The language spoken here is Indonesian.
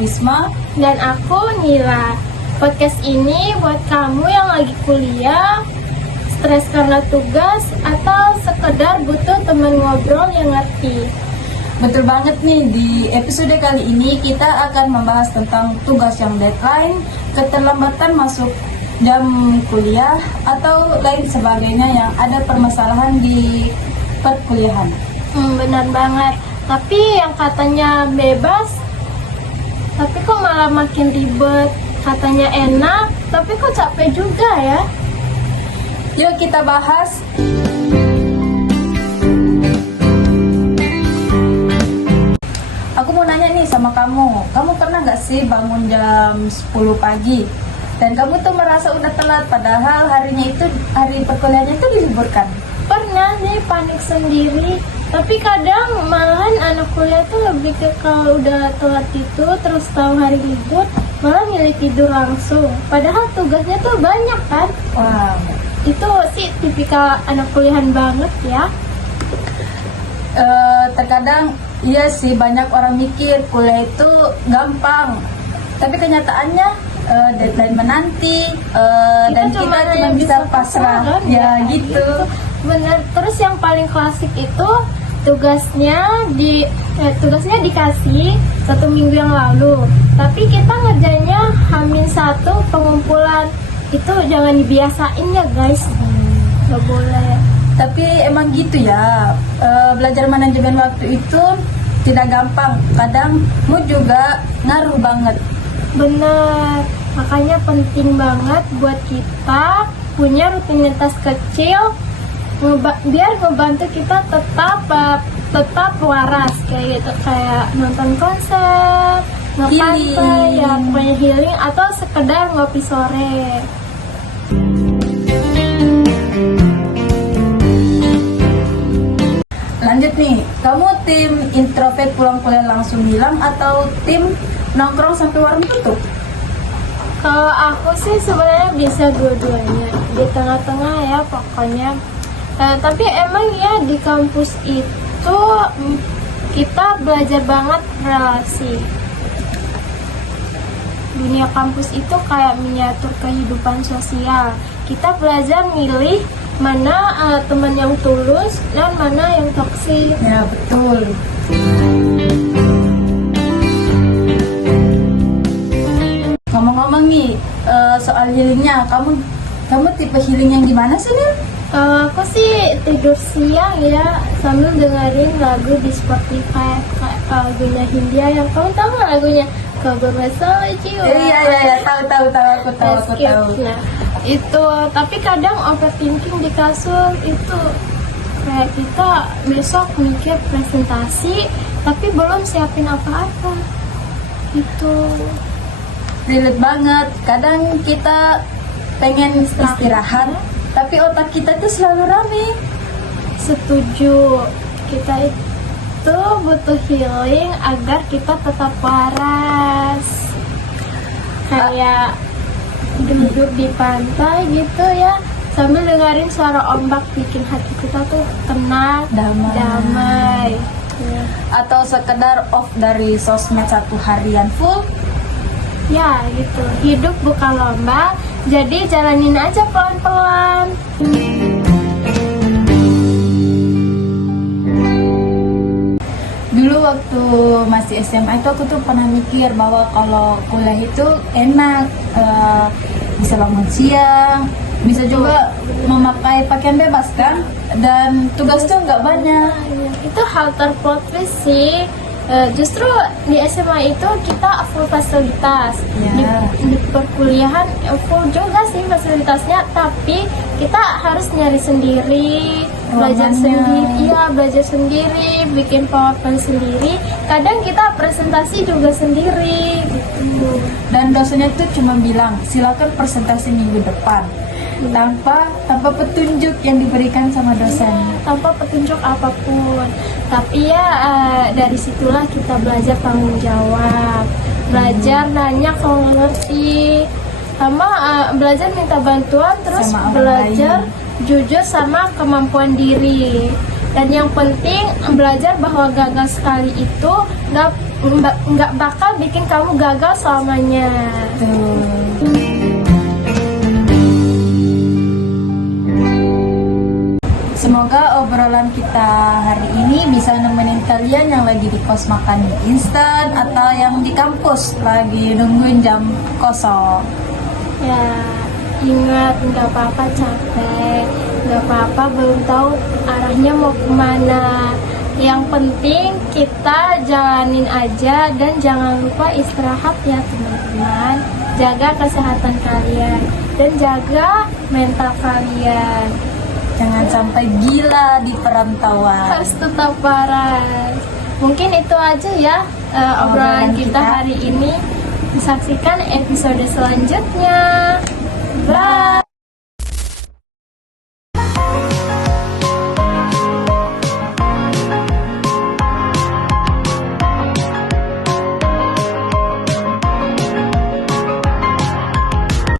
Wisma. Dan aku Nila. Podcast ini buat kamu yang lagi kuliah, stres karena tugas, atau sekedar butuh teman ngobrol yang ngerti. Betul banget nih, di episode kali ini kita akan membahas tentang tugas yang deadline, keterlambatan masuk jam kuliah, atau lain sebagainya yang ada permasalahan di perkuliahan. Benar banget. Tapi yang katanya bebas, tapi kok malah makin ribet. Katanya enak, tapi kok capek juga ya. Yuk kita bahas. Aku mau nanya nih sama kamu pernah nggak sih bangun jam 10 pagi dan kamu tuh merasa udah telat padahal hari perkuliahannya itu diliburkan? Pernah nih panik sendiri. Tapi kadang malahan anak kuliah tuh lebih ke kalau udah telat itu terus tahu hari libur malah milih tidur langsung. Padahal tugasnya tuh banyak kan. Wow. Itu sih tipikal anak kuliahan banget ya. Terkadang iya sih, banyak orang mikir kuliah itu gampang, tapi kenyataannya deadline menanti, dan kita cuma bisa pasrah kan? ya gitu. Bener. Terus yang paling klasik itu tugasnya dikasih 1 minggu yang lalu, tapi kita ngerjainnya H-1 pengumpulan. Itu jangan dibiasain ya guys, nggak boleh. Tapi emang gitu ya, belajar manajemen waktu itu tidak gampang, kadang mood juga ngaruh banget. Bener, makanya penting banget buat kita punya rutinitas kecil biar ngebantu kita tetap waras kayak gitu, kayak nonton konser, ngepantai, ya pokoknya healing, atau sekedar ngopi sore. Lanjut nih, kamu tim introvert pulang kuliah langsung hilang atau tim nongkrong sampai warung tutup? Kalau aku sih sebenarnya bisa dua-duanya, di tengah-tengah ya pokoknya. Tapi emang ya di kampus itu kita belajar banget relasi. Dunia kampus itu kayak miniatur kehidupan sosial. Kita belajar milih mana teman yang tulus dan mana yang toksik. Ya betul. Ngomong-ngomong nih, soal healingnya, kamu tipe healing yang gimana sih Nil? Kalau aku sih tidur siang ya sambil dengerin lagu di Spotify, kayak lagunya Hindia yang kamu tahu nggak lagunya? Kabar masalah jiwa. Iya, tahu aku tahu. Nah, itu tapi kadang overthinking di kasur itu kayak kita besok mikir presentasi tapi belum siapin apa-apa. Itu Relate banget. Kadang kita pengen istirahat, tapi otak kita tuh selalu rame. setuju, kita itu butuh healing agar kita tetap waras. Kayak duduk di pantai gitu ya, sambil dengerin suara ombak, bikin hati kita tuh tenang, damai. Ya. Atau sekedar off dari sosmed 1 harian full. Ya gitu, hidup bukan lomba, jadi jalanin aja pelan-pelan. Dulu waktu masih SMA itu aku tuh pernah mikir bahwa kalau kuliah itu enak, bisa bangun siang, bisa juga memakai pakaian bebas kan, dan tugas tuh nggak banyak. Itu hal terplot-twist sih. Justru di SMA itu kita full fasilitas, di perkuliahan full juga sih fasilitasnya, tapi kita harus nyari sendiri, belajar sendiri, bikin PowerPoint sendiri. Kadang kita presentasi juga sendiri gitu. Dan dosennya tuh cuma bilang silakan presentasi minggu depan, tanpa petunjuk yang diberikan sama dosen. Tanpa petunjuk apapun. Tapi ya dari situlah kita belajar tanggung jawab, belajar nanya kalau ngerti, sama belajar minta bantuan, terus sama belajar jujur sama kemampuan diri. Dan yang penting belajar bahwa gagal sekali itu nggak bakal bikin kamu gagal selamanya. Tuh. Semoga obrolan kita hari ini bisa nemenin kalian yang lagi di kos makan mie instan atau yang di kampus lagi nungguin jam kosong. Ya, ingat nggak apa-apa capek, nggak apa-apa belum tahu arahnya mau kemana. Yang penting kita jalanin aja dan jangan lupa istirahat ya teman-teman. Jaga kesehatan kalian dan jaga mental kalian. Jangan sampai gila di perantauan. Harus tetap waras. Mungkin itu aja ya obrolan kita hari ini. Saksikan episode selanjutnya. Bye.